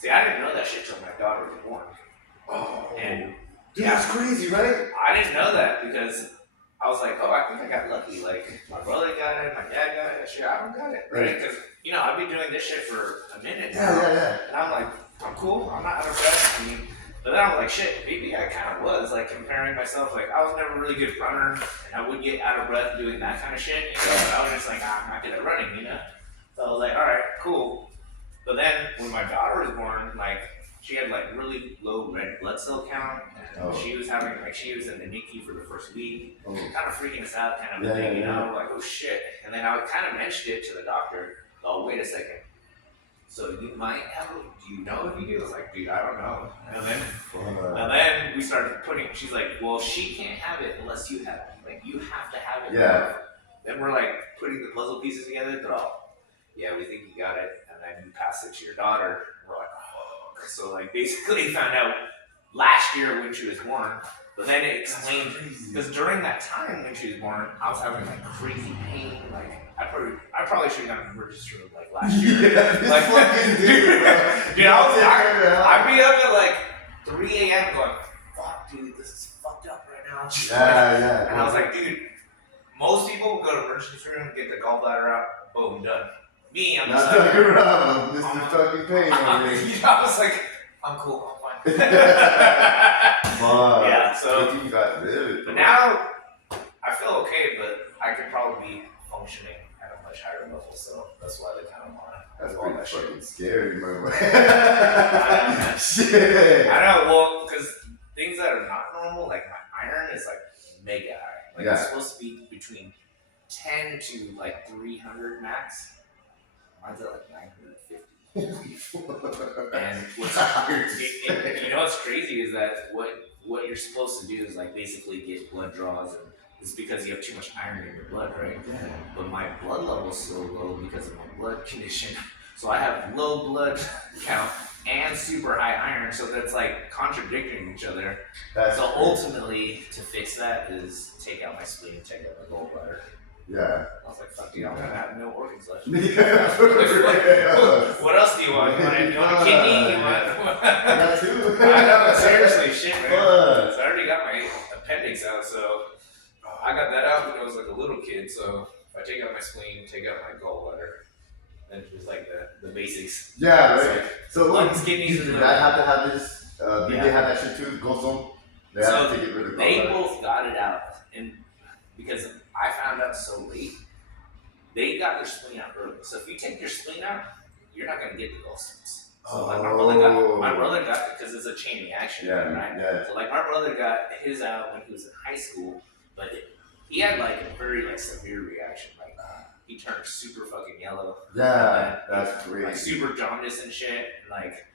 See, I didn't know that shit till my daughter was born. Oh. And dude, that's crazy, right? I didn't know that because I was like, oh, I think I got lucky. Like, my brother got it, my dad got it, shit, I don't got it, right? Because, you know, I've been doing this shit for a minute now. Yeah. And I'm like, I'm cool, I'm not out of breath. But then I'm like, shit, maybe I kind of was, like, comparing myself. Like, I was never a really good runner, and I would get out of breath doing that kind of shit, you know? But I was just like, I'm not good at running, you know? So I was like, all right, cool. But then when my daughter was born, like, she had like really low red blood cell count, and she was having like she was in the NICU for the first week, kind of freaking us out, kind of thing, you know, like oh shit. And then I kind of mentioned it to the doctor. Oh wait a second, so you might have? Do you know if you do? I was like, dude, I don't know. And then we started putting. She's like, well, she can't have it unless you have it. Like you have to have it. Yeah. Then we're like putting the puzzle pieces together. They're all, yeah, we think you got it, and then you pass it to your daughter. We're like. So like basically found out last year when she was born, but then it explained because during that time when she was born, I was having like crazy pain. Like I probably should have gone to the emergency room like last year. Like fucking dude, I'd be up at like 3 a.m. going, fuck, dude, this is fucked up right now. And I was like, dude, most people would go to the emergency room, get the gallbladder out, boom, done. Me, I'm just like, Mr. Fucking Pain. I was like, I'm cool, I'm fine. Wow. Yeah, so. You got it. But now, I feel okay, but I could probably be functioning at a much higher level, so that's why they kind of want to. That's pretty fucking scary, man. I know, man. Shit. I know, well, because things that are not normal, like my iron is like mega high. Like it's supposed to be between 10 to like 300 max. Mine's at like 950. And what's you know what's crazy is that what you're supposed to do is like basically get blood draws, and it's because you have too much iron in your blood, right? But my blood level's so low because of my blood condition. So I have low blood count and super high iron, so that's like contradicting each other. So ultimately, to fix that is take out my spleen, take out my gallbladder. Yeah. I was like, fuck, dude, I'm gonna have no organs left. Yeah. What else do you want? You want a kidney? You want? I got two. I know, seriously, shit, man. So I already got my appendix out, so I got that out when I was like a little kid. So if I take out my spleen, take out my gallbladder, then just like the basics. Yeah, it's right. like So lungs, kidneys, did and that have to have this? Did they have that shit too? Gallstone? They have to get rid of they gallbladder. both got it out, and because I found out so late, they got their spleen out early. So if you take your spleen out, you're not gonna get the gallstones. So like my brother got it because it's a chain reaction, right? Yeah. So like my brother got his out when he was in high school, but he had like a very like severe reaction. Like he turned super fucking yellow. Yeah, that's great. Like super jaundice and shit. Like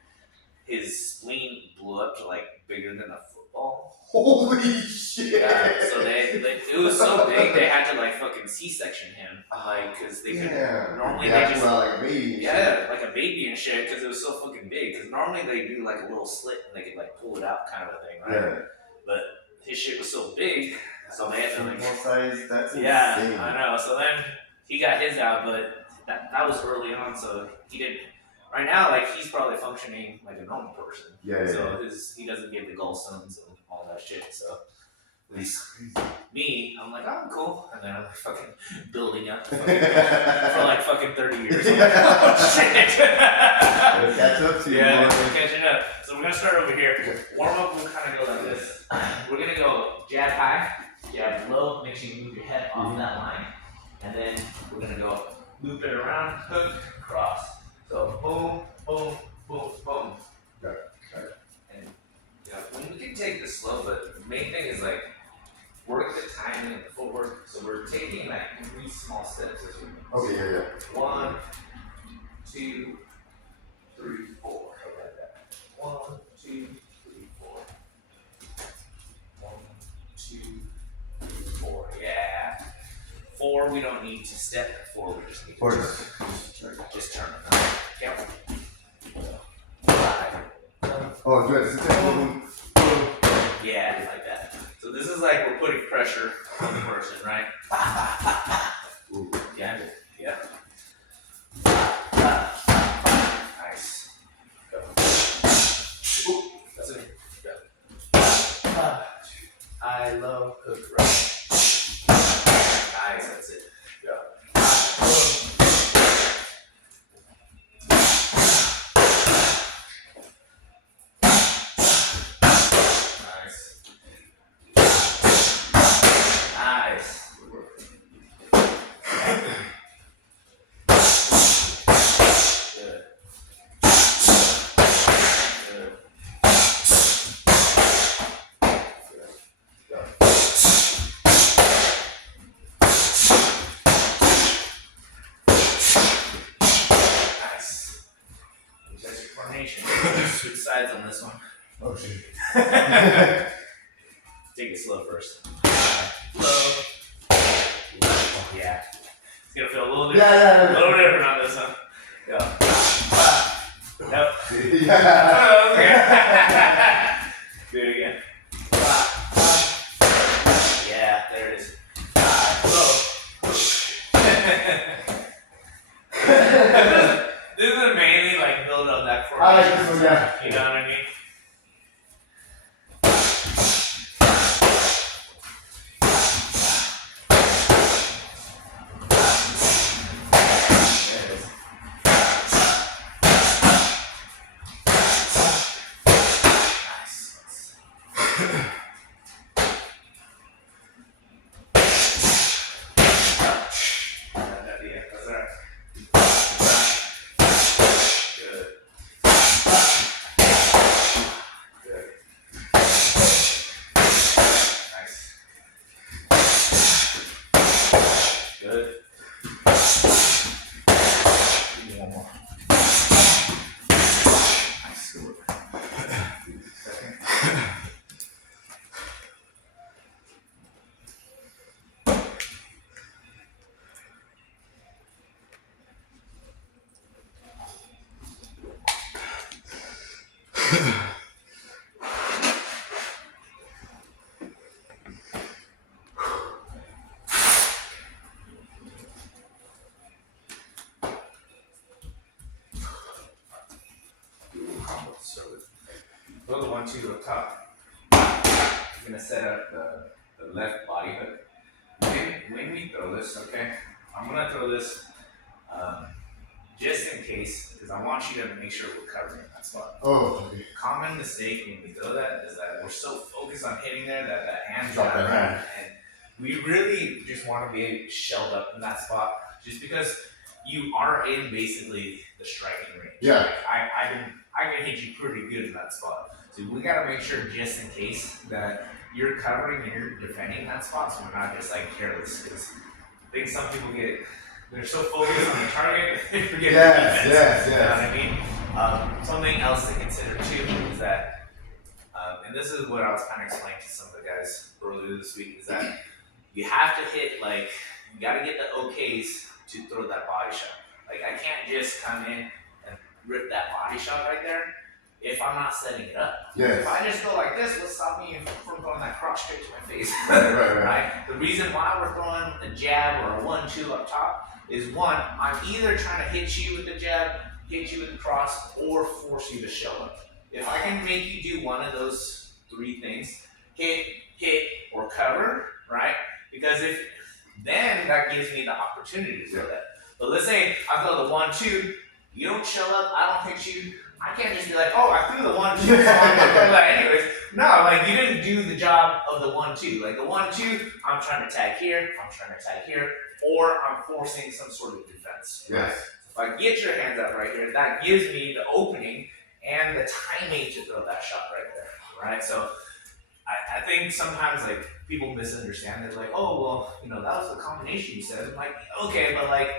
his spleen blew up to like bigger than a football. Holy shit! Yeah, so it was so big they had to like fucking C-section him, like because they could normally they just like a baby. like a baby and shit because it was so fucking big. Because normally they do like a little slit and they could like pull it out kind of a thing, right? Yeah. But his shit was so big, so they had to like size. That's insane. yeah, I know. So then he got his out, but that was early on, so he didn't. Right now, like he's probably functioning like a normal person. Yeah. So he doesn't get the gallstones and all that shit. So at least me, I'm like, oh, I'm cool, and then I'm like fucking building up for like fucking 30 years. I'm like, oh shit. Let's catch up to you. Yeah, we're catching up. So we're gonna start over here. Warm up will kind of go like this. We're gonna go jab high, jab low. Make sure you move your head off that line, and then we're gonna go loop it around, hook, cross. So boom, boom, boom, boom. Okay. And yeah, we can take this slow, but the main thing is like work the timing and the footwork. So we're taking like 3 small steps as we move. Okay, yeah. 1, 2, 3, 4. Like that. 1, 2, 3, 4. 1, 2, 3, 4. Yeah. 4, we don't need to step. 4, we just need to just turn it. Okay. 5. Oh, do I sit there? Yeah, like that. So this is like we're putting pressure on the person, right? Yeah. Yeah. Nice. Go. high, low, hook, right. Nice, that's it. Yeah. Nice. Nice. Good. Good. Nice. That's your coordination. Switch sides on this one. Oh shit. Take it slow first. Slow. Yeah. It's gonna feel a little different. Yeah. A little different on this one. Go. Yep. Yeah. Oh, okay. Do it again. Yeah, there it is. Slow. This is mainly like build up that I like formation. this one, yeah. You know what I mean? There it is. Nice. Yeah, that's right. Good. Good. Nice. Good. Give me one more. Nice. Good work. Second. So throw the 1-2 up top. You're gonna set up the left body hook. When we throw this, okay, I'm gonna throw this just in case, because I want you to make sure we're covering that spot. Oh, okay. Common mistake when we throw that is that we're so focused on hitting there that that hand Drop drop that hand. and we really just want to be shelled up in that spot just because you are in basically the striking range. Yeah. Like, I can hit you pretty good in that spot. So we gotta make sure just in case that you're covering and you're defending that spot so we're not just like careless, because I think some people they're so focused on the target they forget the defense. You know what I mean? Something else to consider too is that, and this is what I was kind of explaining to some of the guys earlier this week, is that you have to hit, like, you got to get the okays to throw that body shot. Like, I can't just come in and rip that body shot right there if I'm not setting it up. Yes. If I just go like this, what's stopping me from throwing that cross straight to my face? Right. Right? The reason why we're throwing a jab or a 1-2 up top is, one, I'm either trying to hit you with the jab, hit you with the cross, or force you to show up. If I can make you do one of those three things, hit, or cover, right? Because then that gives me the opportunity to throw that. But let's say I throw the 1-2, you don't show up, I don't hit you. I can't just be like, oh, I threw the 1-2, so I'm gonna throw that anyways. No, like, you didn't do the job of the 1-2. Like, the 1-2, I'm trying to tag here, or I'm forcing some sort of defense. Yes. If I get your hands up right here, that gives me the opening and the timing to throw that shot right there, right? So I think sometimes, like, people misunderstand it. Like, oh, well, that was the combination you said. I'm like, okay, but, like,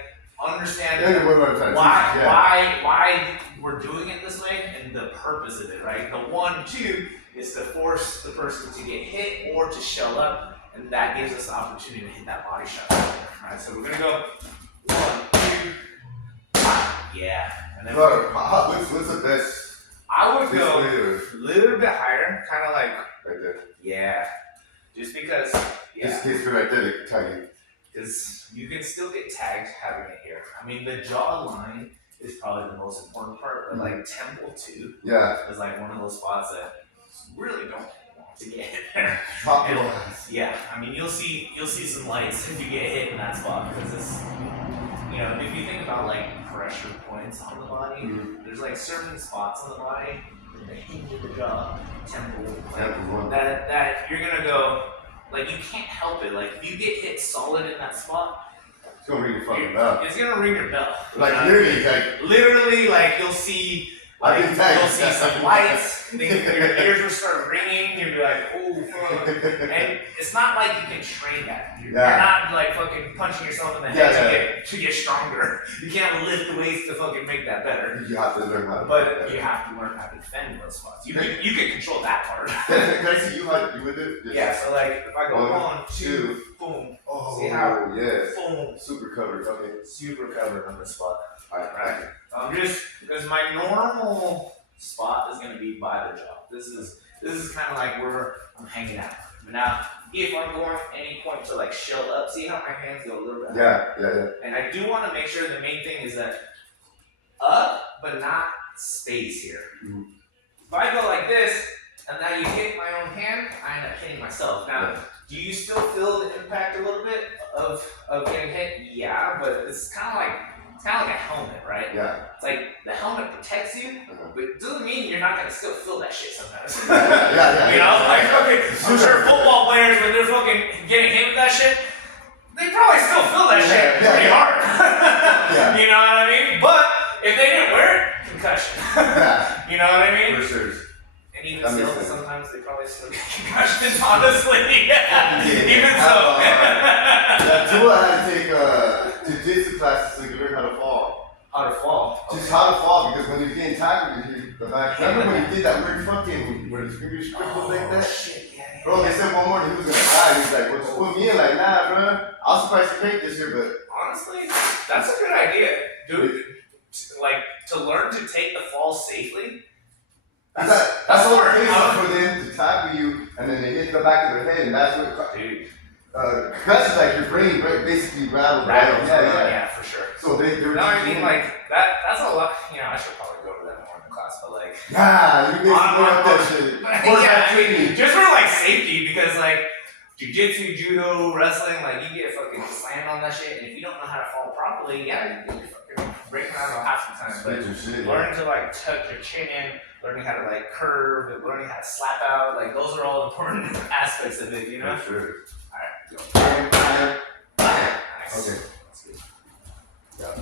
understand why we're doing it this way and the purpose of it, right? The 1-2 is to force the person to get hit or to shell up, and that gives us the opportunity to hit that body shot. Alright, so we're gonna go 1, 2, yeah. And then What's the best? I would go a little bit higher, kind of like Right there. yeah, just because This case right there, they tag you. because you can still get tagged having it here. I mean, the jaw line is probably the most important part, but like temple too Yeah. is like one of those spots that really don't want to get hit there. Drop your And- ass. Yeah, I mean you'll see some lights if you get hit in that spot because it's, you know, if you think about like pressure points on the body, there's like certain spots on the body, the hinge of the jaw, temple, like, that you're gonna go, like you can't help it. Like if you get hit solid in that spot, It's gonna ring your fucking bell. it's gonna ring your bell. Like You know? literally, Like you'll see. I Like, can tell you. you'll see some lights, your ears will start ringing, you'll be like, oh fuck. And it's not like you can train that. You're not like fucking punching yourself in the head to get stronger. You can't lift weights to fucking make that better. You have to learn how to. But you have to learn how to defend those spots. You can control that part. Can I see you how you would do it? Yeah, so like if I go 1, 2, two. boom, Oh, see how? yes. Boom, Super covered. Okay. super covered on the spot. Alright. Just because my normal spot is gonna be by the jaw. This is kind of like where I'm hanging out. But now, if I'm going at any point to like shell up, see how my hands go a little bit. Yeah. And I do want to make sure the main thing is that up, but not stays here. Mhm. If I go like this, and now you hit my own hand, I end up hitting myself. Now, do you still feel the impact a little bit of getting hit? Yeah, but it's kind of like a helmet, right? Yeah. It's like the helmet protects you, but it doesn't mean you're not gonna still feel that shit sometimes. Yeah. You know, like fucking, I'm sure football players when they're fucking getting hit with that shit, they probably still feel that shit pretty hard. Yeah. You know what I mean? But if they didn't wear it, concussion. Yeah. You know what I mean? For sure. And even That makes still, sense. sometimes they probably still get concussions, honestly. Even so. Yeah, Tua had to take jiu-jitsu classes so he could learn how to fall. How to fall. Just how to fall, because when he was getting tackled, the back. Remember when he did that weird fucking, where his fingers crippled like that? Shit, yeah. Bro, they said one more he was gonna die. He was like, well, just put me in. Like, nah, bro. I was surprised he paid this year, but. Honestly, that's a good idea, dude. Like, to learn to take the fall safely. That's all it takes for them to tackle you, and then they hit the back of their head, and that's what. Dude. Concussion's like your brain basically rattled. Rattles, Yeah. yeah, for sure. So they were No, I mean, teaching- like, that's a lot. You know, I should probably go over that more in class, but like. Nah, you basically On- learned that shit. Yeah, training. Just for like safety, because like jiu-jitsu, judo, wrestling, like you get fucking slammed on that shit, and if you don't know how to fall properly, yeah, you get fucking breaking out half the time. But learning to like tuck your chin in, learning how to like curve, and learning how to slap out, like those are all important aspects of it, you know? For sure. Alright, go. Fire. Nice. Okay. That's good. Good.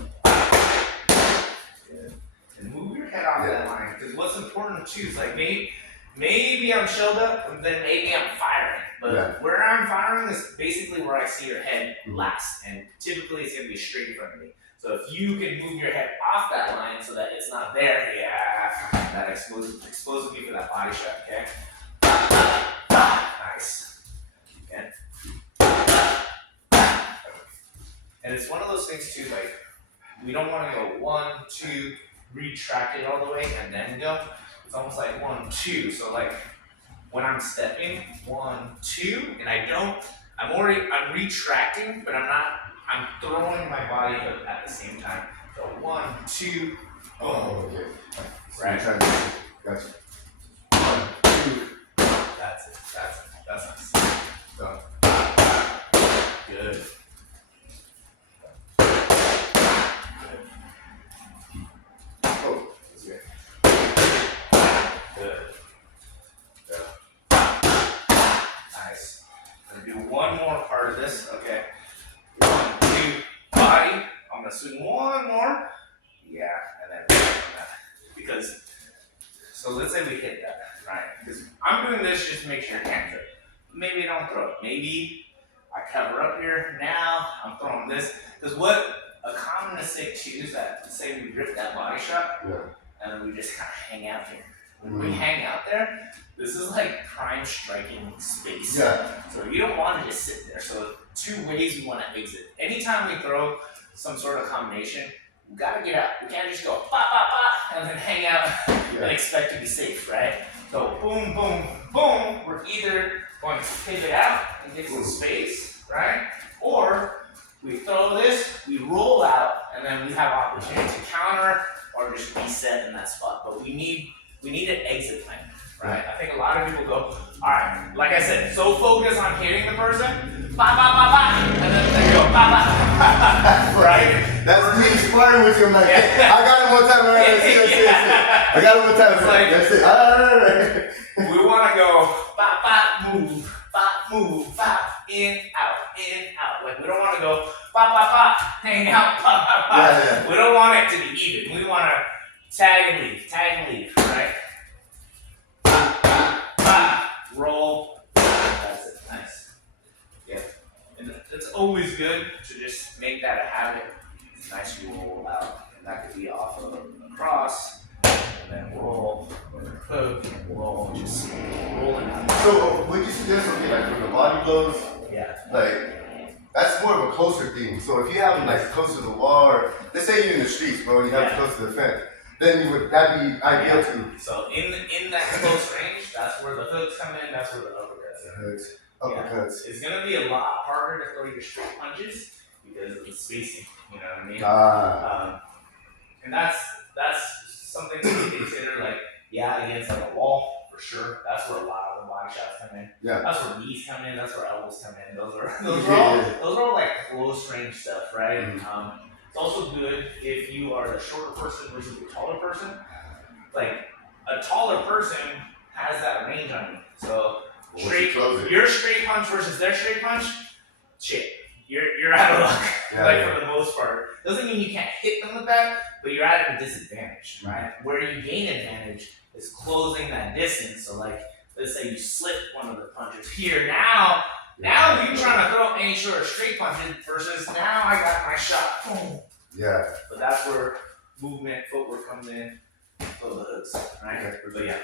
And move your head off that line, because what's important too is like maybe I'm shelled up, and then maybe I'm firing. But where I'm firing is basically where I see your head last, and typically it's gonna be straight in front of me. So if you can move your head off that line so that it's not there, yeah, that exposes me for that body shot, okay? Nice. Again. And it's one of those things too, like, we don't want to go 1, 2, retract it all the way, and then go. It's almost like 1, 2. So like, when I'm stepping, 1, 2, and I'm retracting, but I'm throwing my body up at the same time. So 1, 2, boom. Oh, okay. Right. Gotcha. 1, 2. That's it. That's nice. Done. Good. Oh, that's good. Good. Nice. I'm gonna do one more part of this. Okay. 1, 2, body. I'm gonna swing one more. Yeah, and then that. Because, so let's say we hit that, right? Because I'm doing this just to make sure your hands are. Maybe I don't throw it. Maybe I cover up here. Now I'm throwing this. Because what a common mistake too is that, let's say we rip that body shot, Yeah. and then we just kind of hang out here. When we hang out there, this is like prime striking space. Yeah. So you don't want to just sit there. So 2 ways we want to exit. Anytime we throw some sort of combination, we gotta get out. We can't just go ba ba ba and then hang out and expect to be safe, right? So boom, boom, boom. We're either going to pivot out and get some space, right? Or we throw this, we roll out, and then we have opportunity to counter or just reset in that spot. But we need an exit plan, right? I think a lot of people go, all right, like I said, so focused on hitting the person, ba ba ba ba, and then they go ba ba ba, right? That's me sparring with you. I'm like, I got it one time. Right? That's it. I got it one time. It's like, that's it. All right. We want to go ba ba move, ba in out. Like we don't want to go ba hang out, ba. Yeah. We don't want it to be even. We want to tag and leave, right? Ba, roll. That's it. Nice. Yeah. And it's always good to just make that a habit. It's nice to roll out, and that could be off of a cross, and then roll, or hook, and roll, just rolling out. So, would you suggest something like from the body blows? Yeah. Like, that's more of a closer thing. So, if you have them like close to the wall, or let's say you're in the streets, bro, and you have it close to the fence, then that'd be ideal too. So, in that close range, that's where the hooks come in, that's where the uppercuts come in. Uppercuts. It's gonna be a lot harder to throw your straight punches because of the spacing. You know what I mean? And that's something to consider. Like, against like a wall for sure. That's where a lot of the body shots come in. Yeah. That's where knees come in. That's where elbows come in. Those are all like close range stuff, right? Mm-hmm. It's also good if you are the shorter person versus the taller person. Like a taller person has that range on you. So your straight punch versus their straight punch, shit, you're out of luck. For the most part. Doesn't mean you can't hit them with that, but you're at a disadvantage, right? Where you gain advantage is closing that distance. So like, let's say you slip one of the punches here. Now you're trying to throw any sort of straight punches versus now I got my shot. Boom. Yeah. But that's where movement, footwork comes in, throw the hooks, right? Okay. But yeah.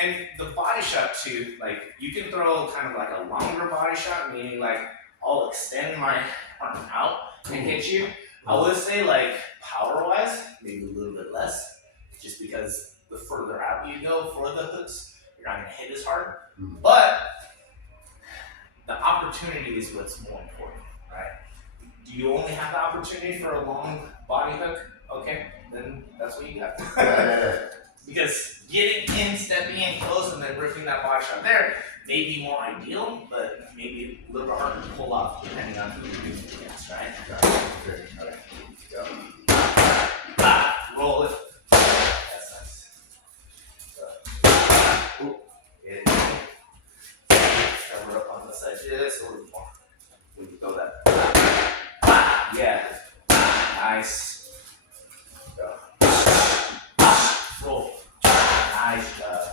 And the body shot too, like you can throw kind of like a longer body shot, meaning like I'll extend my arm out and hit you. I would say like power wise, maybe a little bit less, just because the further out you go for the hooks, you're not gonna hit as hard. But the opportunity is what's more important, right? Do you only have the opportunity for a long body hook? Okay, then that's what you got. Because getting in, stepping in close, and then ripping that body shot there may be more ideal, but maybe a little bit harder to pull off depending on who you're doing it against, right? Okay. Okay. Go. Roll it. That's nice. Ooh. Get it. Cover up on the side just a little more. We can throw that. Yeah. Nice. Go. Roll. Nice job.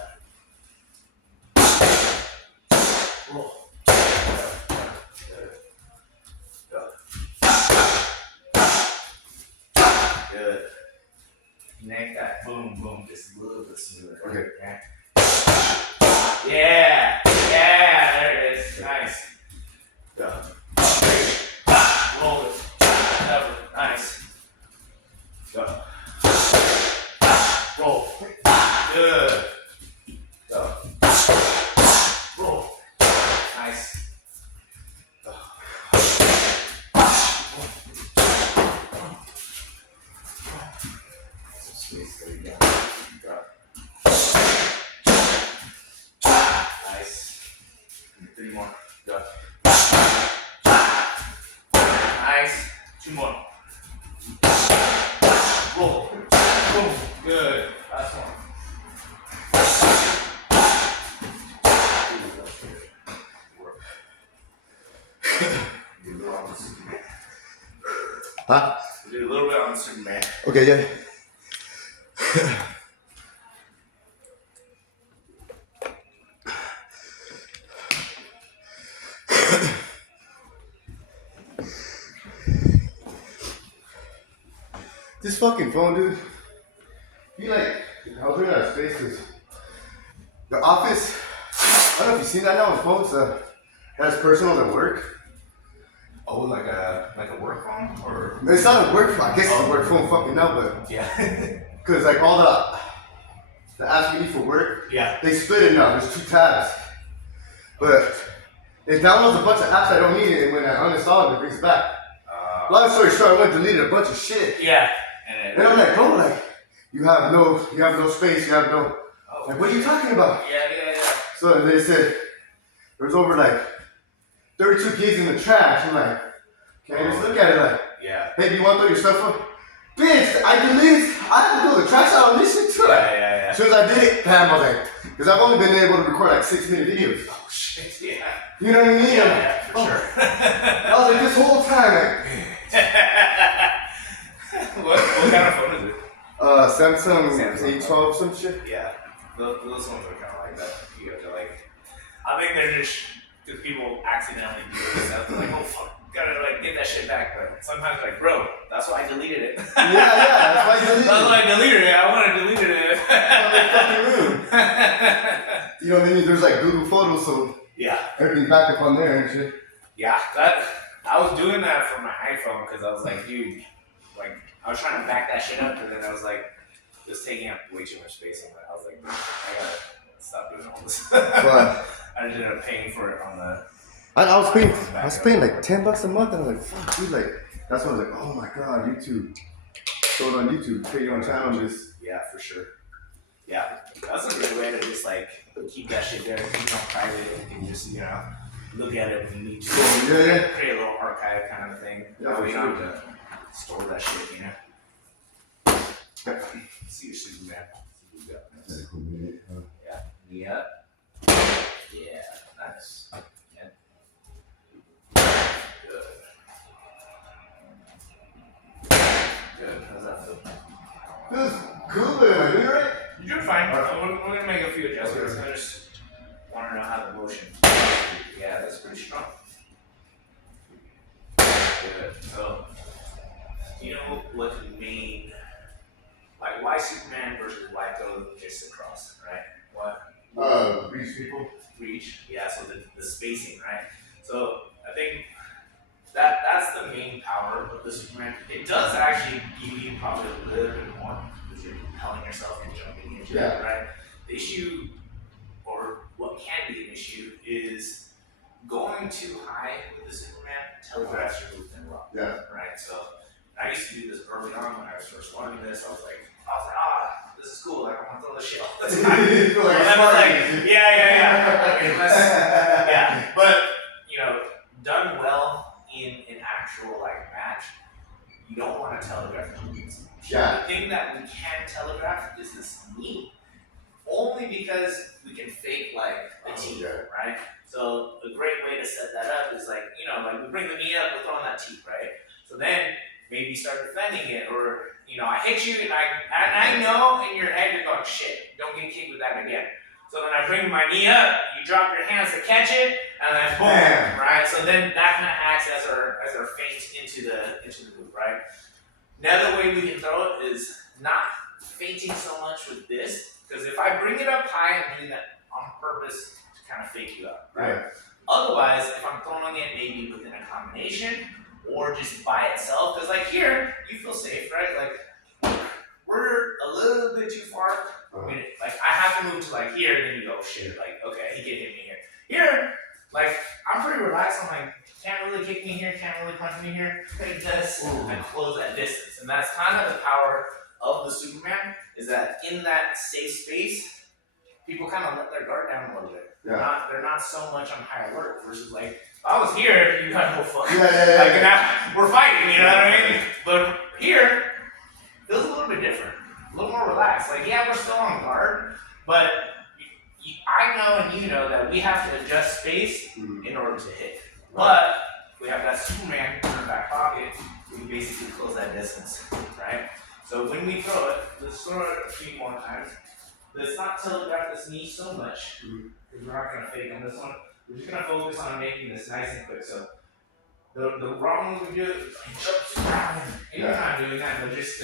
Roll. Good. Go. Good. Make that boom, just a little bit smoother. Okay. Yeah, there it is. Nice. Go. Roll it. Cover. Nice. Go. Roll. Good. Go. Roll. Nice. Go. Space. There you go. Go. Nice. 3 more. Go. Nice. 2 more. Roll. Boom. Good. Last one. Huh? Do a little bit on the Superman. Okay, yeah. This fucking phone, dude. You like, I was looking at his face 'cause the office. I don't know if you've seen that now on phones. Has personal at work. Oh, like a work phone, or It's not a work phone. I guess it's a work phone. Fucking now, but yeah, because like all the apps you need for work, yeah. they split it now. There's 2 tabs, but it downloads a bunch of apps I don't need, and when I uninstall them, it brings it back. Long story short, I went and deleted a bunch of shit. Yeah. And I'm like, bro, like you have no space, you have no. Oh Like, what are you talking about? Yeah. So they said there's over like 32 gigs in the trash. I'm like, can I just look at it like, Yeah. hey, do you want to throw your stuff up? Bitch, I deleted. I have to throw the trash out on this shit too. Yeah. As soon as I did it, bam, I was like, because I've only been able to record like 6-minute videos. Oh shit, yeah. You know what I mean? Yeah, for sure. I was like, this whole time, what kind of phone is it? Samsung A12 some shit. Yeah, those ones are kind of like that. You have to like, I think they're just because people accidentally do this stuff. They're like, oh fuck, gotta like get that shit back. But sometimes like, bro, that's why I deleted it. Yeah, that's why I deleted it. That's why I deleted it. I want to delete it. Fucking rude. You know what I mean? There's like Google Photos, so Yeah. everything's back up on there and shit. Yeah, that I was doing that for my iPhone because I was like, dude, like I was trying to back that shit up, and then I was like, it's taking up way too much space on it. I was like, I gotta stop doing all this. But I ended up paying for it on the. I was paying like $10 a month, and I was like, fuck, dude, like that's when I was like, oh my god, YouTube. Throw it on YouTube, create your own channel, and just Yeah, for sure. Yeah, that's a good way to just like keep that shit there, keep it on private, and just look at it when you need to. Yeah. Create a little archive kind of thing. Yeah, That for way you sure. don't have to store that shit, See your Superman. See what you got. Yeah. Yeah. Nice. Yeah. Good. How's that feel? feels cool, but am I doing it right? You're doing fine. We're gonna make a few adjustments. I just want to know how the motion. Yeah, that's pretty strong. Good. So, you know what the main, like, why Superman versus why throw just across, right? What? Reach people. Reach, yeah, so the spacing, right? So I think that's the main power of the Superman. It does actually give you probably a little bit more because you're propelling yourself and jumping into it, right? The issue, or what can be an issue, is going too high with the Superman telegraphs your movement a lot. Yeah. Right? So I used to do this early on when I was first learning this. I was like, this is cool. Like, I want to throw this shit all the time. You feel like And then I was like, Sparky. yeah. Okay, yeah, but done well in an actual like match, you don't want to telegraph your movements. Yeah. The thing that we can telegraph is this knee, only because we can fake like the T, right? So a great way to set that up is like we bring the knee up, we're throwing that T, right? So then maybe start defending it, or I hit you and I know in your head you're going, shit, don't get kicked with that again. So then I bring my knee up, you drop your hands to catch it, and then boom, right? So then that kind of acts as our feint into the move, right? Another way we can throw it is not feinting so much with this, because if I bring it up high, I'm doing that on purpose to kind of fake you up, right? Otherwise, if I'm throwing it maybe within a combination or just by itself, because like here, you feel safe, right? Like we're a little bit too far. I mean, like I have to move to like here, and then you go, shit, like okay, he can hit me here. Here, like I'm pretty relaxed. I'm like, can't really kick me here, can't really punch me here. It does. I close that distance, and that's kind of the power of the Superman. Is that in that safe space, people kind of let their guard down a little bit. Yeah. They're not so much on high alert versus like if I was here, you got no fuck. Yeah. Like now we're fighting, you know what I mean? But here, feels a little bit different, a little more relaxed. Like yeah, we're still on guard, but I know and you know that we have to adjust space in order to hit. But we have that Superman in our back pocket. We can basically close that distance, right? So when we throw it, let's throw it a few more times. Let's not telegraph this knee so much, because we're not going to fake on this one. We're just going to focus on making this nice and quick. So the wrong move we do is jump super high. And you're not doing that, but just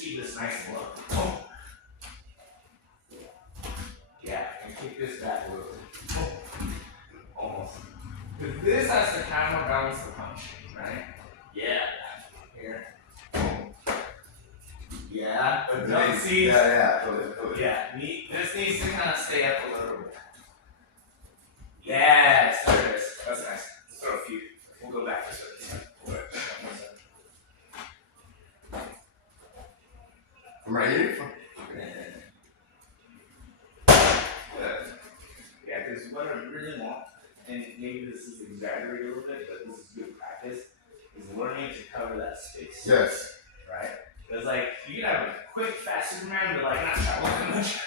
keep this nice and low. Boom. Yeah, and kick this back a little bit. Boom. Almost. Because this has to counterbalance the punch, right? Yeah. Here. Boom. Yeah, but don't see. Totally. Yeah, this needs to kind of stay up a little bit. Yes, there it is. That's nice. Let's throw a few. We'll go back this way. I'm right here. Because what I really want, and maybe this is exaggerated a little bit, but this is good practice, is learning to cover that space. Yes. Right? Because like you can have a quick, fast Superman, but like not travel that much.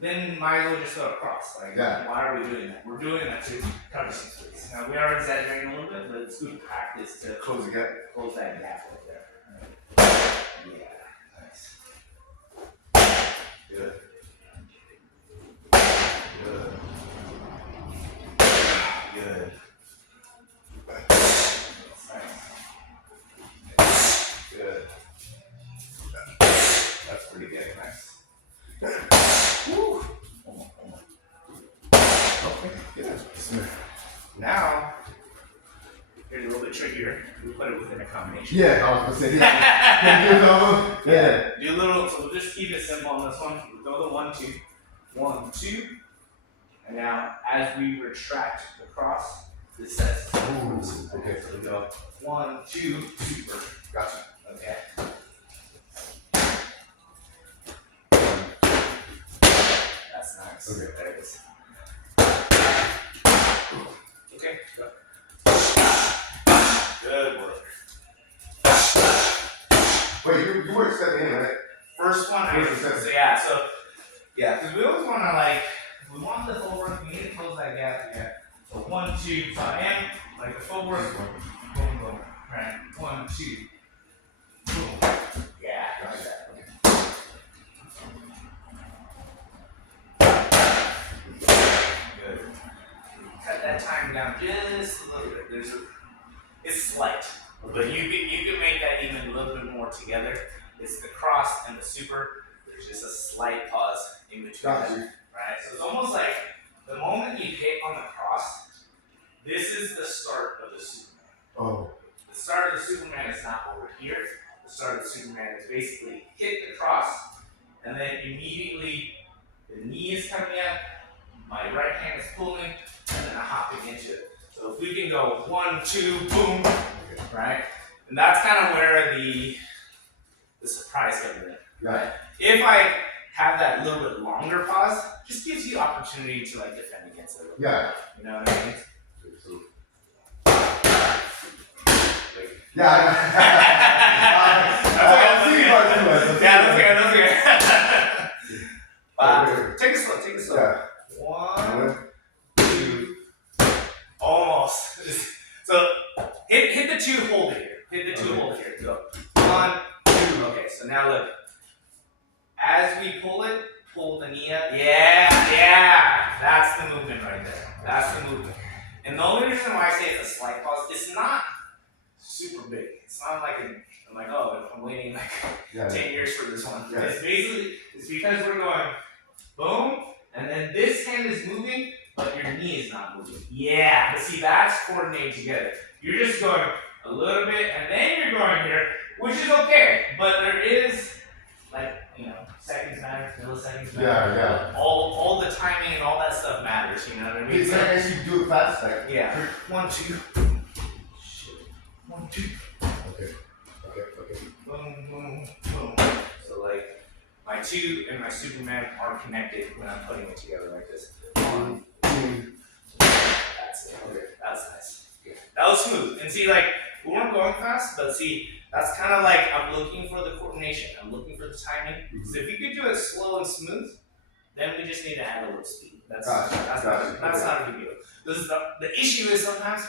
Then might as well just go across. Like, why are we doing that? We're doing that to cover some space. Now we are exaggerating a little bit, but it's good practice to Close the gap. Close that gap right there. Yeah, nice. Good. Good. Nice. Good. That's pretty good. Nice. Woo. Okay. Good. Now, here's a little bit trickier. We put it within a combination. Yeah, I was gonna say yeah. Yeah. Do a little. So we'll just keep it simple on this one. We'll throw the 1, 2, 1, 2, and now as we retract the cross, this says. Ooh, okay. So we go 1, 2, super. Gotcha. Okay. That's nice. Okay. There it is. Okay. Go. Good work. Wait, you weren't stepping in, right? First one, because we always want to we want the footwork, we need to close that gap, So 1, 2, so I am, like the footwork, boom, boom, right, 1, 2, boom, yeah, like that, Good. Cut that time down just a little bit, it's slight, but you can make that even a little bit more together. It's the cross and the super. There's just a slight pause in between them, right? So it's almost like the moment you hit on the cross, this is the start of the Superman. Oh. The start of the Superman is not over here. The start of the Superman is basically hit the cross, and then immediately the knee is coming up, my right hand is pulling, and then I'm hopping into it. So if we can go 1, 2, boom, right? And that's kind of where the surprise comes in. Right. If I have that little bit longer pause, just gives you opportunity to like defend against it. Yeah. You know what I mean? Yeah. That's okay. Take it slow. Yeah. 1, 2, almost. So hit the 2, hold it here. Hold it here. Go. 1, 2. Okay, so now look. As we pull it, pull the knee up. Yeah. That's the movement right there. That's the movement. And the only reason why I say it's a slight pause, it's not super big. It's not like I'm like, oh, I'm waiting like 10 years for this one. Yeah. It's because we're going boom, and then this hand is moving, but your knee is not moving. Yeah, but see, that's coordinated together. You're just going a little bit, and then you're going here, which is okay, but there is, like, seconds matter, milliseconds matter. Yeah. All the timing and all that stuff matters, you know what I mean? It's like as you do it fast, like. Yeah. 1, 2. Shit. 1, 2. Okay. Boom, boom, boom. So like, my 2 and my Superman are connected when I'm putting it together like this. 1, 2. That's it. Okay. That's nice. That was smooth. And see, like, we weren't going fast, but see, that's kind of like I'm looking for the coordination. I'm looking for the timing. So if you could do it slow and smooth, then we just need to add a little speed. That's not a big deal. The issue is sometimes,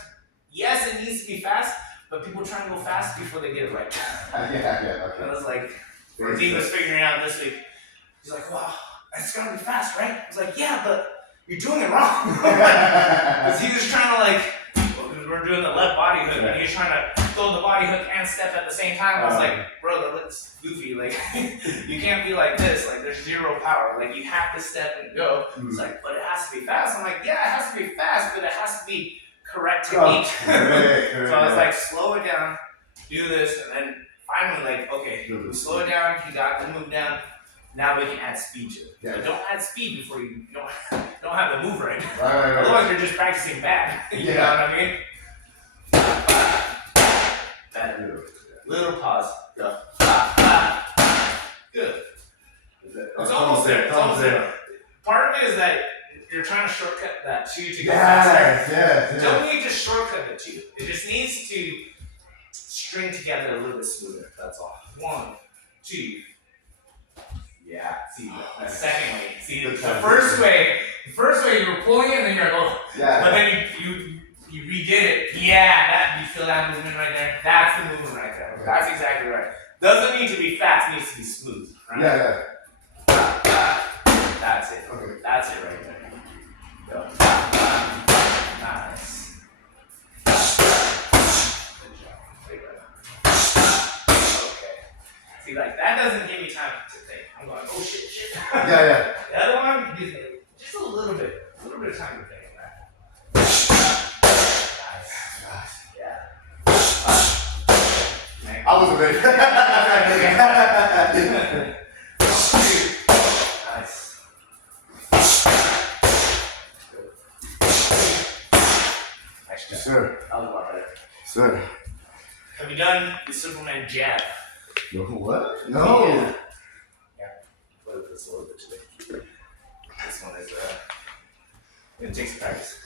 yes, it needs to be fast, but people try to go fast before they get it right. Okay. I was like, Dean was figuring out this week. He's like, wow, it's gotta be fast, right? I was like, yeah, but you're doing it wrong. Because he was trying to like, we're doing the left body hook, and he's trying to throw the body hook and step at the same time. I was like, bro, that looks goofy. Like, you can't be like this. Like, there's zero power. Like, you have to step and go. It's like, but it has to be fast. I'm like, yeah, it has to be fast, but it has to be correct technique. So I was like, slow it down, do this, and then finally, like, okay, we slow it down. You got the move down. Now we can add speed to it. Yeah. But don't add speed before you don't have the move right. Right. Otherwise, you're just practicing bad. You know what I mean? That little pause. Go. Good. It's almost there. Part of it is that you're trying to shortcut that 2 to go faster, Yes. don't need to shortcut the 2. It just needs to string together a little bit smoother. That's all. 1, 2. Yeah. See the second way. See the first way. The first way you were pulling it, and then you're like, oh. Yeah. But then you redid it. Yeah. You feel that movement right there. That's the movement right there. Okay. That's exactly right. Doesn't need to be fast. It needs to be smooth. Right? Yeah. That's it. Okay. That's it right there. Go. Nice. Good job. Okay. See, like that doesn't give me time to think. I'm going, oh shit. Yeah. The other one gives me just a little bit of time to think of that. Nice. Yeah. I wasn't ready. Nice. Nice job. Sir. That was a lot better. Sir. Have you done the Superman jab? No, what? No. Yeah. Play with this a little bit today. This one is it takes practice.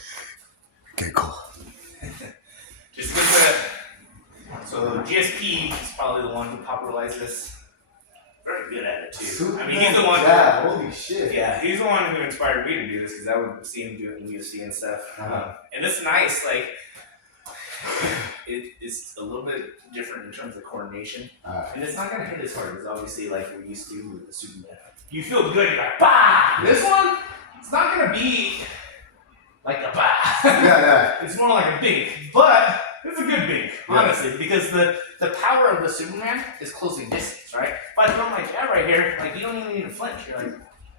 Okay, cool. Just look at so GSP is probably the one who popularized this. Very good at it too. I mean, he's the one. Yeah. Holy shit. Yeah, he's the one who inspired me to do this because I would see him do it in UFC and stuff. And it's nice, like it's a little bit different in terms of coordination, and it's not gonna hit as hard as obviously like we're used to with the Superman. You feel good, you're like bah. This one, it's not gonna be like a bah. Yeah. It's more like a bink, but it's a good bink, honestly, because the power of the Superman is closing distance, right? If I throw my jab right here, like you don't even need to flinch. You're like,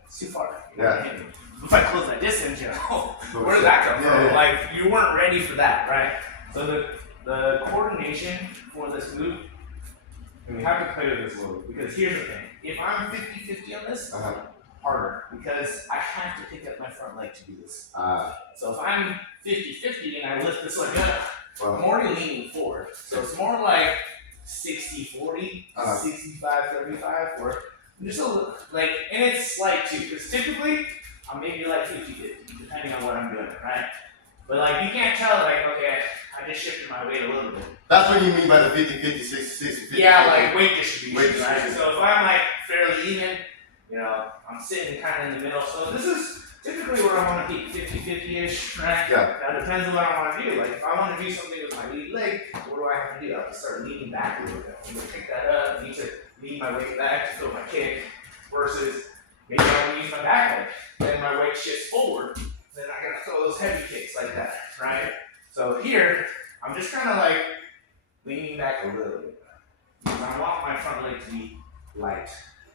it's too far. You're not hitting me. If I close that distance, you're like, oh, where did that come from? Yeah. Like you weren't ready for that, right? So the coordination for this move, and we have to play with this a little bit, because here's the thing. If I'm 50-50 on this, harder, because I have to pick up my front leg to do this. So if I'm 50-50 and I lift this leg up, I'm already leaning forward. So it's more like 60-40, 65-35, or just a little, like, and it's slight too, because typically I'm maybe like 50-50, depending on what I'm doing, right? But like, you can't tell, like, okay, I just shifted my weight a little bit. That's what you mean by the 50-50, 60-50. Yeah, like weight distribution, right? distribution. So if I'm like fairly even, you know, I'm sitting kind of in the middle. So this is typically where I want to be, 50-50-ish, right? Yeah. Now it depends on what I want to do. Like if I want to do something with my lead leg, what do I have to do? I have to start leaning back a little bit. I'm going to pick that up. I need to lean my weight back to throw my kick versus maybe I want to use my back leg. Then my weight shifts forward. Then I got to throw those heavy kicks like that, right? So here, I'm just kind of like leaning back a little bit. Because I want my front leg to be light.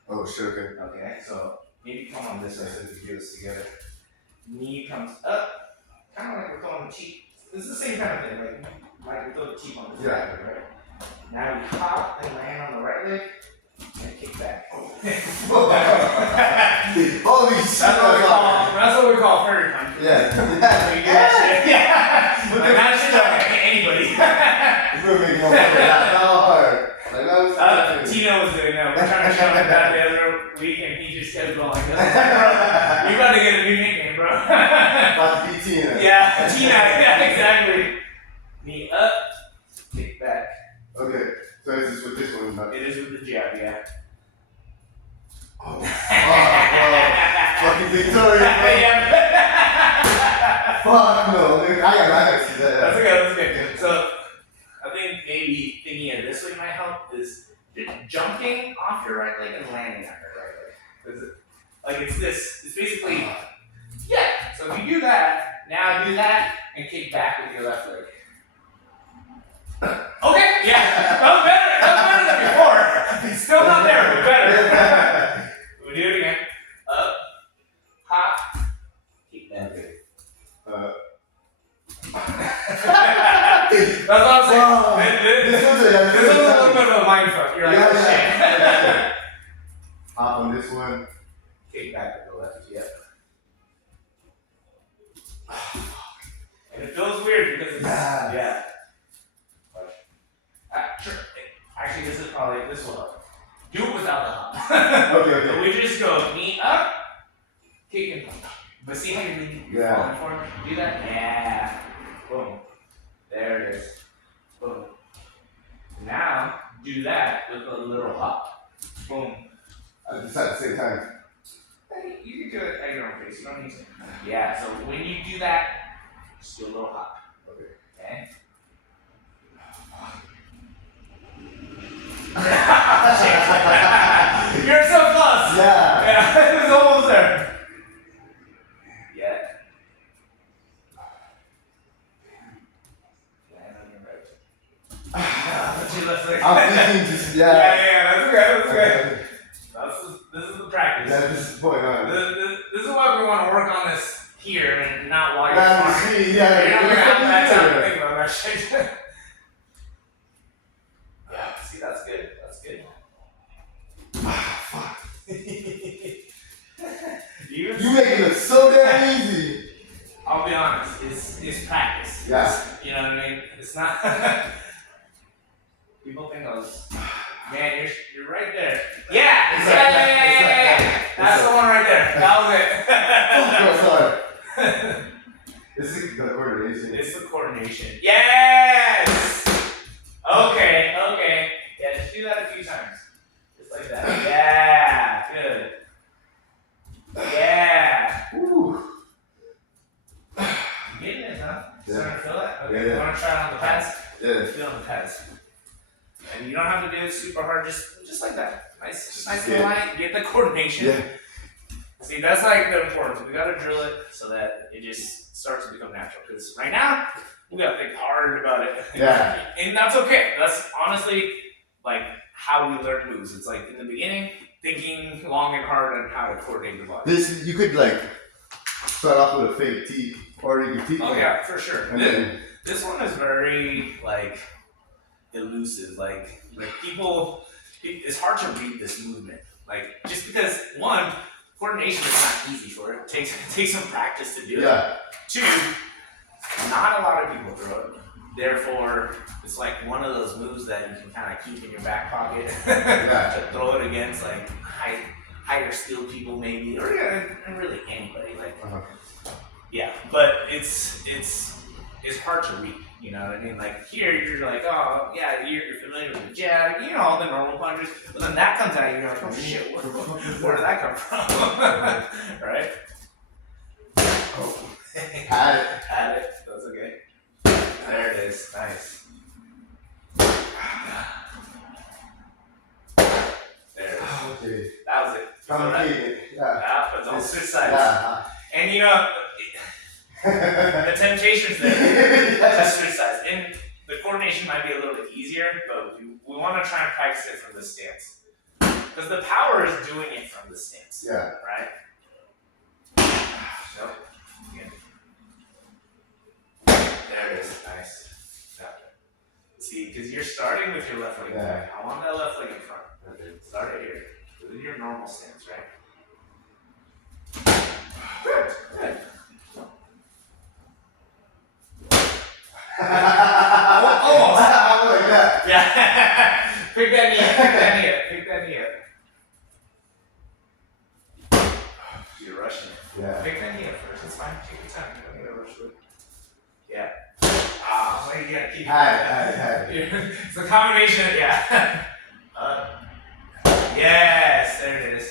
Oh, sure, okay. Okay, so maybe come on this way so we can do this together. Knee comes up, kind of like we're throwing the cheek. This is the same kind of thing, like we throw the cheek on the back, right? Now we hop and land on the right leg and kick back. Holy shit. That's what we call fairy punch. Yeah. So you do that shit. Yeah. Like that shit not gonna hit anybody. It's gonna make no hard. Like, that was Tino was doing that. We're trying to shout him that the other week, and he just kept going. You about to get a new nickname, bro. about to be Tina. Yeah, Tina. Yeah, exactly. Knee up, kick back. Okay, so this is with this one. Not... It is with the jab, yeah. Oh, fucking Victoria. Yeah. Fuck no, dude. I gotta see that. That's okay. So I think maybe thinking of this way might help is just jumping off your right leg and landing on your right leg. Like it's this, it's basically, yeah. So if you do that, now do that and kick back with your left leg. Okay, yeah, that was better. That was better than before. It's still not there, but better. We'll do it again. Up, hop, kick back. That's what I'm saying. This is a little bit of a mindfuck. You're like, oh shit. Hop on this one. Kick back with the left, yeah. And it feels weird because it's, yeah. Sure. Actually, this is probably, this will help. Do it without the hop. Okay. So we just go knee up, kick and punch. But see how you're Yeah. falling for it? Do that? Yeah. Boom. There it is. Boom. Now, do that with a little hop. Boom. Just at the same time. Hey, you can do it at your own pace. You don't need to. Yeah, so when you do that, just do a little hop. Okay. Okay? You're so close! Yeah. Yeah, it was almost there. Yeah. Land on your right. But you look like I'm thinking just, yeah, yeah. that's okay, that's okay. This is the practice. Yeah, this is going on. This is why we want to work on this here and not while you're Yeah, farming. see, yeah, You're not gonna have that time to yeah. think about that shit. Yeah, see, that's good. That's good. you, You make it look so damn easy. I'll be honest, it's practice. Yeah. You know what I mean? It's not. People think I was. Man, you're right there. Yeah, It's yeah. That's the one right there. That Oh, sorry. This is the coordination. was it. It's the coordination. Yes. Okay. Yeah, just do that a few times, just like that. Yeah, good. Yeah. Woo. You getting it, huh? Yeah. Starting to feel it? Okay. Yeah. You want to try it on the pads? Yeah. Feel on the pads. And you don't have to do it super hard, just like that. Nice Yeah. and light. Get the coordination. Yeah. See, that's like the importance. We gotta drill it so that it just starts to become natural. Because right now, we gotta think hard about it. Yeah. And that's okay. That's honestly like how we learn moves. It's like in the beginning, thinking long and hard on how to coordinate the body. This, you could like start off with a fake T, or you could T. Oh yeah, for sure. And then, This one is very like elusive. Like people, it's hard to read this movement. Like just because one, coordination is not easy for it. It takes some practice to do yeah. it. Two, not a lot of people throw it. Therefore, it's like one of those moves that you can kind of keep in your back pocket Yeah. to throw it against like higher skilled people maybe, or yeah, and really anybody. Like Uh-huh. yeah, but it's hard to read. You know what I mean? Like here, you're like, oh yeah, you're familiar with the jab, you know all the normal punches, but then that comes out, you're like, oh shit, where did that come from? Right? Oh. Had it. Had it. That's okay. There it is. Nice. There it is. Okay. That was it. Complicated. Yeah. Yeah, but don't switch sides. Yeah. And you know, the temptation's there. Just switch sides. And the coordination might be a little bit easier, but we want to try and practice it from the stance. Because the power is doing it from the stance. Yeah. Right? Nope. Again. There it is. Nice. Yeah. See, because you're starting with your left leg back. I want that left leg in front. Start it here. This is your normal stance, right? Good. Good. Almost. I'm like that. Yeah. Pick that knee up. Pick that knee up. Pick that knee up. You're rushing it. Yeah. Pick that knee up first. It's fine. Take your time. You don't need to rush it. Yeah. Ah, well, you gotta keep Had It's a combination. Yeah. Yes. There it is.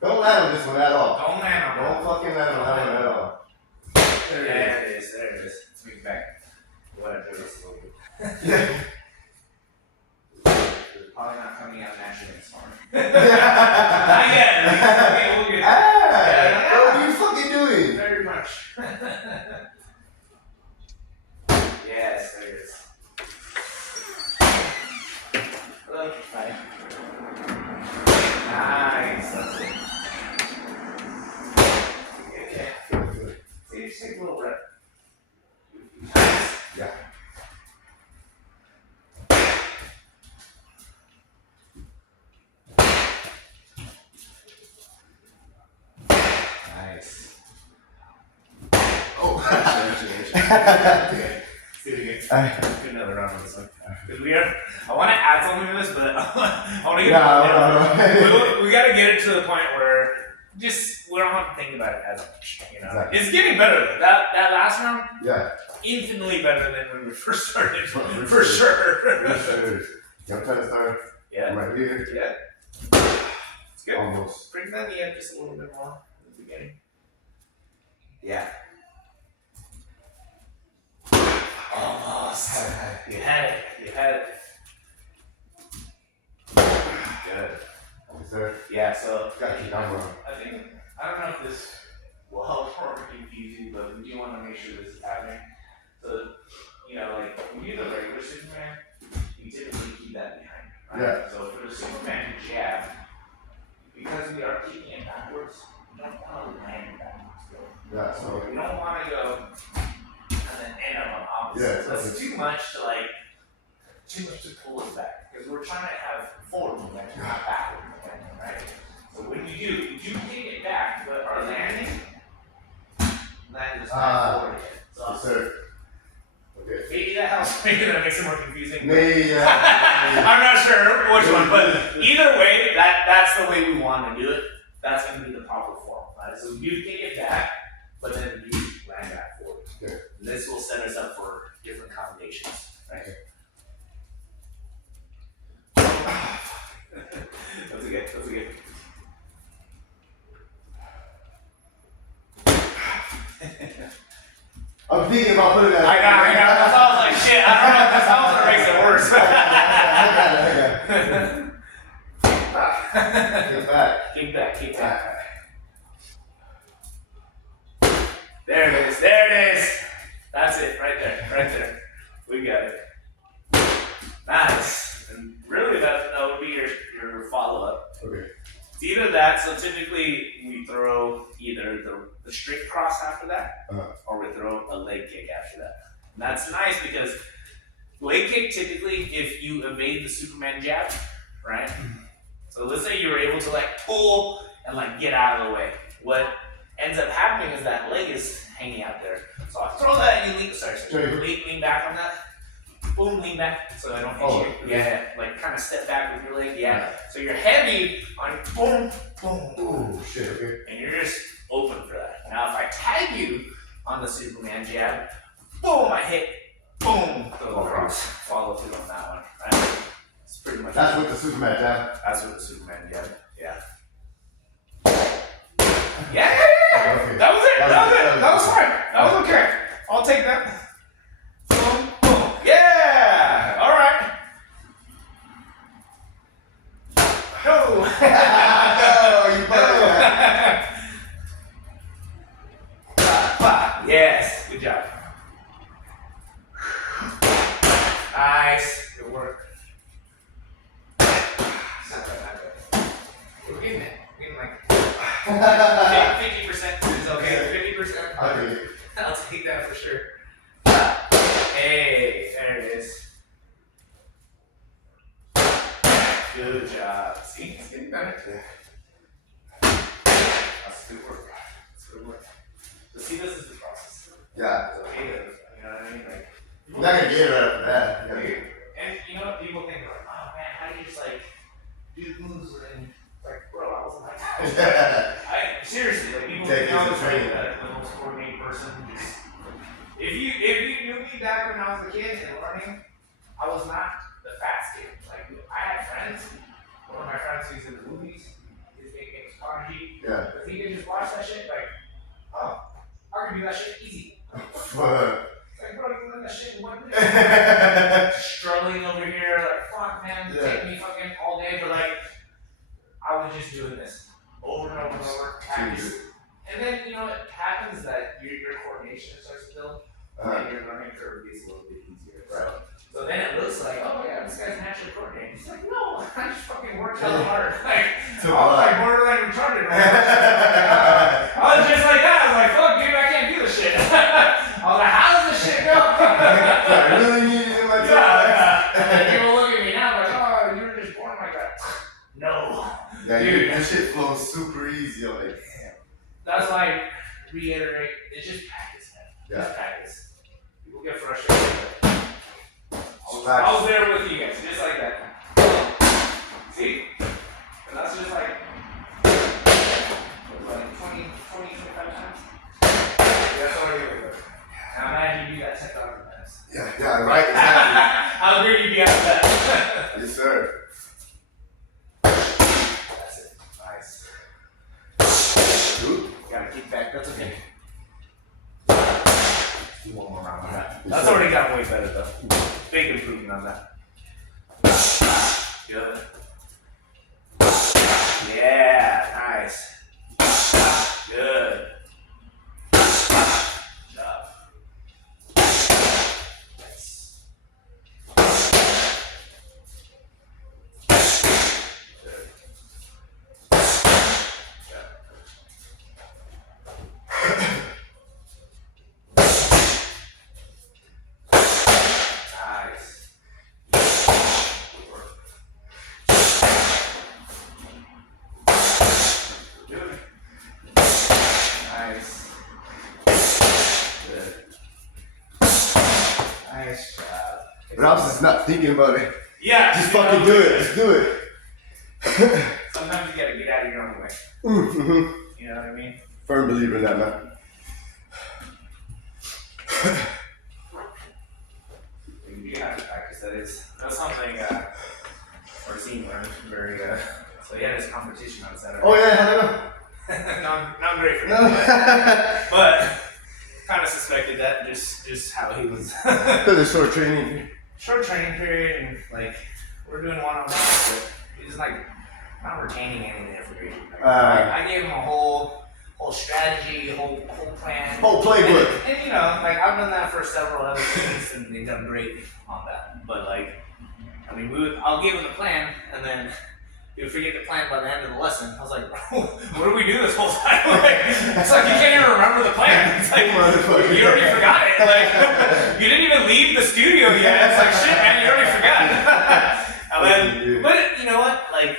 Don't land on this one at all. Don't land on Don't fucking land on that one at all. There it is. There it is. Let's make it back. What I do is a little bit. Yeah. It's probably not coming out naturally this morning. Not yet. Okay, we'll get it. Ah, what are you fucking doing? Very much. Yes, there it is. Look, right. Nice. That's it. Okay. See, just take a little rep. Nice. Yeah. Nice. Oh. Okay. See it again. Do another round on this one. Because I want to add something to this, but I want to get Yeah, we got to get it to the point where just we don't have to think about it as much. You know, Exactly. it's getting better though. That last round, Yeah. infinitely better than when we first started, For for sure. Sure. Yeah, I'm trying to start Yeah, right here. yeah, it's good. Almost. Bring that knee up just a little bit more in the beginning. Yeah. Almost. You had it. You had it. Good. Almost there. Yeah, so Gotta keep on going. I think, I don't know if this will help or confuse you, but we do want to make sure this is happening. So, you know, like when you do the regular Superman, you typically keep that behind, right? Yeah. So for the Superman jab, because we are kicking it backwards, we don't want to land it backwards. Yeah, so. We don't want to go and then end up on opposite. Yeah, That's too much to pull us back. Because we're trying to have forward momentum, not backward momentum, right? So when you do kick it back, but our landing is not forward again. So Yes, sir. Okay. maybe that helps. Maybe that makes it more confusing. Me, I'm not sure which one, but either way, that's the way we want to do it. That's going to be the proper form, right? So you kick it back, but then you land back forward. Okay. This will set us up for different combinations, right? Okay. That's good. That's good. I'm thinking about putting that. I know. That's all I was like, shit. I don't know if this house makes it worse. Get back. Kick back. There it is. That's it, right there. We got it. Nice. And really, that would be your follow-up. Okay. It's either that, so typically we throw either the straight cross after that, or we throw a leg kick after that. And that's nice because leg kick typically, if you evade the Superman jab, right? So let's say you were able to like pull and like get out of the way. What ends up happening is that leg is hanging out there. So I throw that and you lean, lean back on that. Boom, lean back so I don't hit you. Yeah, like kind of step back with your leg. Yeah. So you're heavy on boom, boom, boom. Oh shit, okay. And you're just open for that. Now if I tag you on the Superman jab, boom, I hit, boom, throw the cross. Follow through on that one. Right? It's pretty much That's with the Superman jab. That's with the Superman jab. Yeah. Okay. That was it. That was fine. That was okay. I'll take that. Boom, boom. Yeah. All right. No. Oh, you better. Yes. Good job. Nice. Good work. We're getting it. We're getting like 50% is okay. 50%. Okay. I'll take that for sure. Hey, there it is. Good job. See, it's getting better. That's good work. That's good work. So see, this is the process. Yeah. It's okay to, you know what I mean? Like, I'm not gonna get it right after that. and you know what people think like, oh man, how do you just like do the moves and like, bro, I wasn't like, seriously, like people Take think I this was as like training. the most coordinated person. Just if you knew me back when I was a kid and learning, I was not the fast kid. Like I had friends. One of my friends who's in the movies, his nickname is Prodigy. Yeah. But he could just watch that shit like, oh, I can do that shit easy. Fuck. Like, bro, you learn that shit in 1 minute. Struggling over here, like, fuck, man, take me fucking all day, but like, I was just doing this over and over and over, practice. And then, you know, it happens that your coordination starts to build, and your learning curve gets a little bit easier. Right. So then it looks like, oh yeah, this guy's naturally coordinated. It's like, no, I just fucking worked hella hard. Like, I was like borderline retarded. Right? I was just like that. I was like, fuck, dude, I can't do this shit. I was like, how does this shit go? I really need it in my time. And people look at me now like, oh, you were just born like that. No. Yeah, Dude. that shit flows super easy. I'm like, damn. That's why I reiterate, it's just practice, man. Yeah. Just practice. People get frustrated. I was there with you guys, just like that. See? And that's just like Got a kickback. That's okay. Do one more round on that. That's already got way better though. Big improvement on that. Good. Yeah, nice. Good. Good job. Nice. Good. Nice. Good work. Good. Nice. Good. Nice job. But I was just not thinking about it. Yeah. Just fucking do it. Just do it. Sometimes you gotta get out of your own way. Mm-hmm. You know what I mean? Firm believer in that, man. You have to practice. That's something Orzine learned very so he had his competition on Saturday. Oh yeah, I not great for him. know. But kind of suspected that just how he was. The short training. Short training period and like we're doing one-on-one, but he's like not retaining any of the information. Like, I gave him a whole strategy, whole plan, Whole playbook. And you know, like I've done that for several other students, and they've done great on that. But like, I mean, I'll give them the plan, and then we would forget the plan by the end of the lesson. I was like, bro, what did we do this whole time? Like, it's like you can't even remember the plan. It's like you already forgot it. Like you didn't even leave the studio yet. It's like shit, man, you already forgot. And then, but you know what? Like,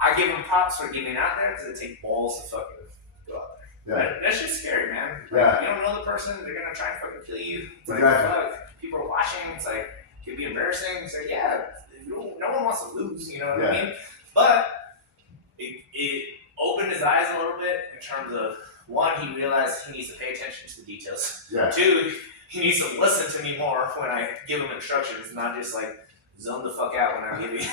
I give them props for getting out there because it takes balls to fucking go out there. Yeah. That's just scary, man. Yeah. You don't know the person, they're gonna try and fucking kill you. It's like, Exactly. fuck, people are watching, it's like, it could be embarrassing. It's like, yeah, no one wants to lose, you know what I mean? But it opened his eyes a little bit in terms of, one, he realized he needs to pay attention to the details. Yeah. Two, he needs to listen to me more when I give him instructions, not just like, zone the fuck out when I'm giving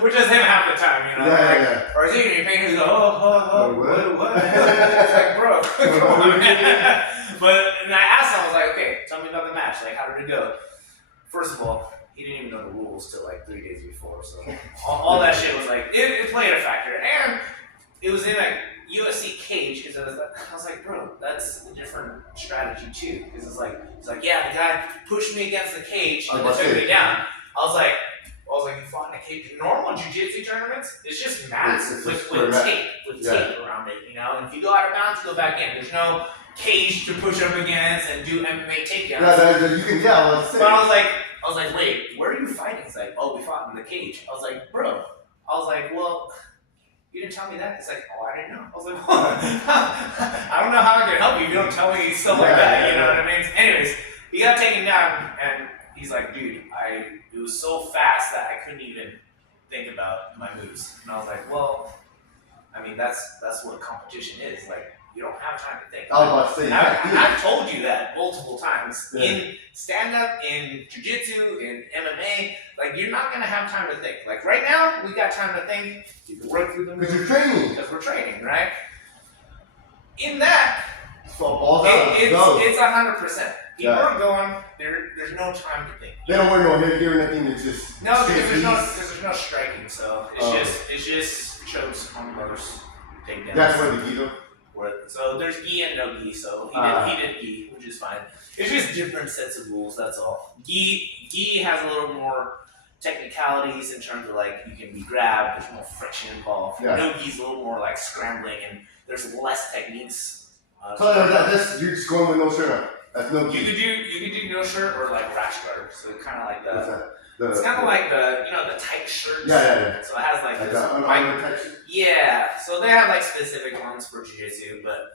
which is him half the time, you know? Yeah. Or is he gonna paint? He's like, what? It's like, bro, come on, man. But and I asked him, I was like, okay, tell me about the match. Like, how did it go? First of all, he didn't even know the rules till like 3 days before, so all that shit was like, it played a factor. And it was in a USC cage, because I was like, bro, that's a different strategy too. Because it's like, yeah, the guy pushed me against the cage and took me down. I was like, you fought in a cage. Normal jiu-jitsu tournaments, it's just mats with tape around it, you know? And if you go out of bounds, you go back in. There's no cage to push up against and do MMA takedowns. Yeah, you can, But I was like, wait, where are you fighting? It's like, oh, we fought in the cage. I was like, bro. I was like, well, you didn't tell me that. It's like, oh, I didn't know. I was like, well, I don't know how I can help you if you don't tell me stuff like that. You know what I mean? Anyways, he got taken down, and he's like, dude, it was so fast that I couldn't even think about my moves. And I was like, well, I mean, that's what competition is. Like, you don't have time to think. I was about to say, I've told you that multiple times. Yeah. In stand-up, in jiu-jitsu, in MMA, like, you're not going to have time to think. Like, right now, we got time to think. You can work through them. Because you're training. Because we're training, right? In that, it's 100%. People are going, there's no time to think. They don't wear no headgear or nothing, it's just... No, because there's no striking, so it's just chokes on reverse takedowns. That's where the gi though? So there's gi and no gi, so he did gi, which is fine. It's just different sets of rules, that's all. Gi has a little more technicalities in terms of like you can be grabbed, there's more friction involved. Yeah. No gi's a little more like scrambling and there's less techniques. So you're just going with no shirt on. That's no gi. You could do no shirt or like rash guard. So kind of like it's kind of like the tight shirts. Yeah. So it has like this tight shirt. Yeah. So they have like specific ones for jiu-jitsu, but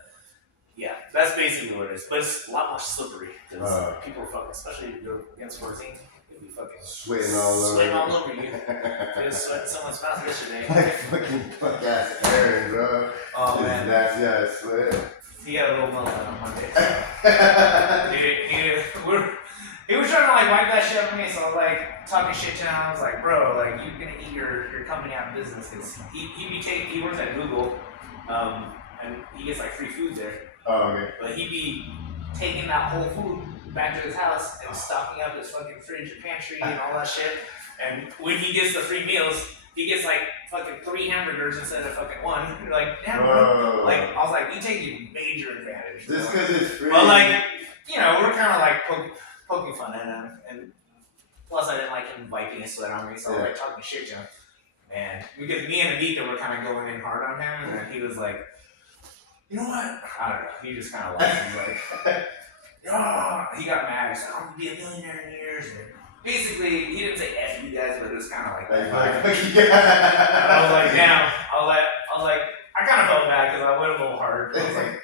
yeah, that's basically what it is. But it's a lot more slippery because people are fucking, especially if you're against Orzine, they'll be fucking sweating all over you. I just sweat someone's mouth yesterday. Like fuck ass Aaron, bro. Oh man. Nasty ass sweat. He got a little moment on Monday. He was trying to like wipe that shit up on me, so I was like talking shit to him. I was like, bro, like you're gonna eat your company out of business. Cause he works at Google, and he gets like free food there. Oh, okay. But he'd be taking that whole food back to his house and stocking up his fucking fridge and pantry and all that shit. And when he gets the free meals, he gets like fucking 3 hamburgers instead of fucking 1. You're like, damn, bro. Like, I was like, you taking major advantage. Just because it's free. But like, you know, we're kind of like poking fun at him. And plus, I didn't like him wiping his sweat on me, so I was like talking shit to him. And because me and Anita were kind of going in hard on him, and then he was like, you know what? I don't know. He just kind of laughed. He was like, oh, he got mad. He said, I'm gonna be a millionaire in years. And basically, he didn't say F you guys, but it was kind of like that. And I was like, damn. I was like, I kind of felt bad because I went a little hard. I was like,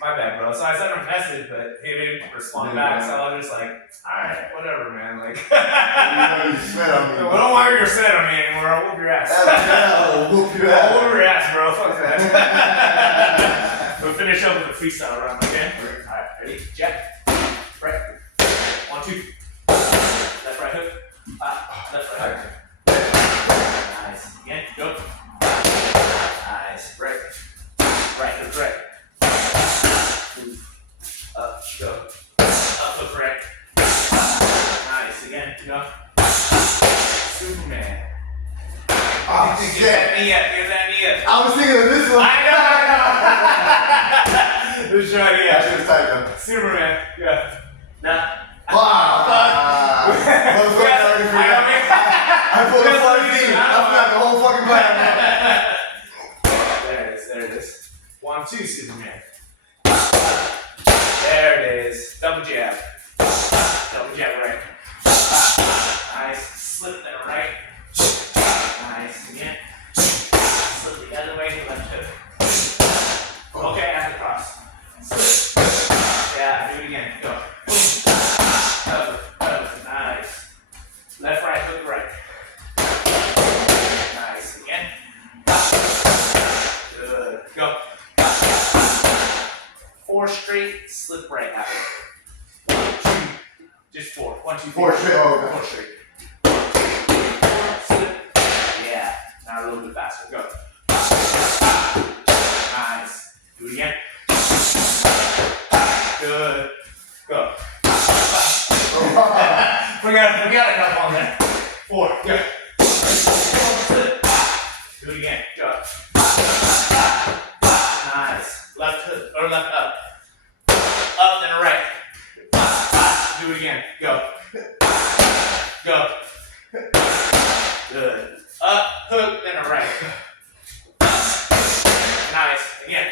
my bad, bro. So I sent him a message, but he didn't respond back. So I was just like, alright, whatever, man. Like, well, don't worry, you're set on me anymore. I'll whoop your ass. I'll whoop your ass. I'll whoop your ass, bro. Fuck that. We'll finish up with the freestyle round, okay? Alright, ready? Jack. Right. 1, 2. Left, right hook. Left, right hook. Nice. Again, go. Nice. Right. Right hook, right. Move. Up, go. Up hook, right. Nice. Again, go. Superman. Oh, Give shit. that knee up. Give that knee up. I was thinking of this one. I know. Let's try it I should again. have typed them. Superman. Yeah. Nah. Wow. I pulled a 14. I forgot the whole fucking plan. There it is. 1, 2, Superman. There it is. Double jab. Double jab right. Nice. Slip that right. Nice. Again. Slip the other way. Left hook. Okay, after cross. Slip. Yeah, do it again. Go. Nice. Left, right, hook, right. Nice. Again. Good. Go. 4 straight, slip right out. 1, 2. Just 4. 1, 2, 3. 4 straight. Oh, 4 straight. 4, slip. Yeah. Now a little bit faster. Go. Nice. Do it again. Good. Go. we got a couple on there. 4. Go. Slip. Do it again. Go. Nice. Left hook or left up. Up then right. Do it again. Go. Go. Good. Up, hook, then a right. Nice. Again.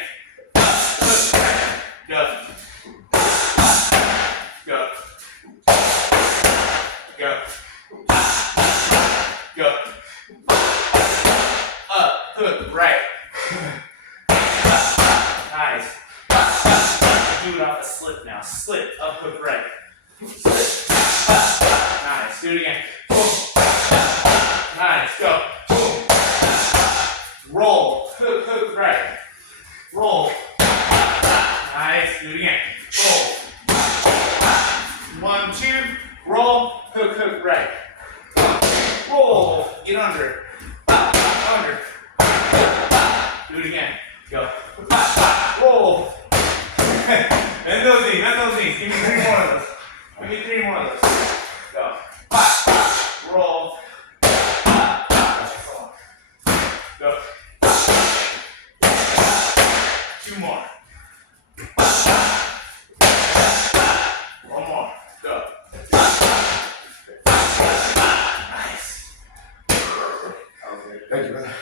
Hook, right. Go. Go. Go. Go. Up, hook, right. Nice. Do it off a slip now. Slip, up, hook, right. Slip. Nice. Do it again. Nice. Go. Roll. Hook, hook, right. Roll. Nice. Do it again. Roll. 1, 2. Roll. Hook, hook, right. Roll. Get under. Under. Do it again. Go. Roll. Bend those knees. Bend those knees. Give me 3 more of those. Give me 3 more of those. Go. Roll. Go. 2 more. 1 more. Go. Nice. Thank you, brother.